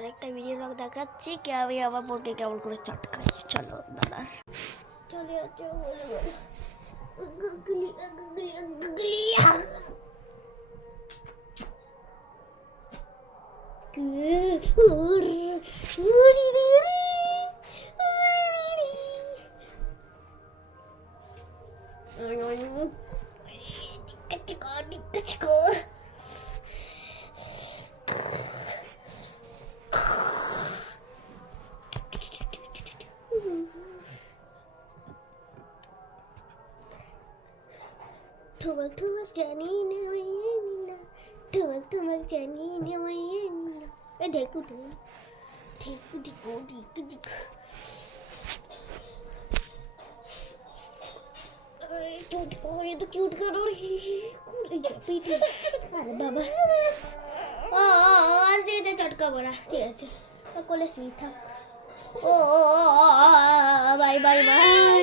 আরেকটা video log দেখাচ্ছি কি আমি আমার বোনকে কেমন করে চটকাই। চলো দাদা চলে যাচ্ছে ঠুমক ঠুমক জানি না ঠুমক ঠুমক জানি না ঢেকু ঢেকু ঢেকু ঢেকু ঢেকু क्यूट ये तो क्यूट करो अरे बाबा आज ये चटका बड़ा ठीक है कोले स्वीट था ओ बाय बाय बाय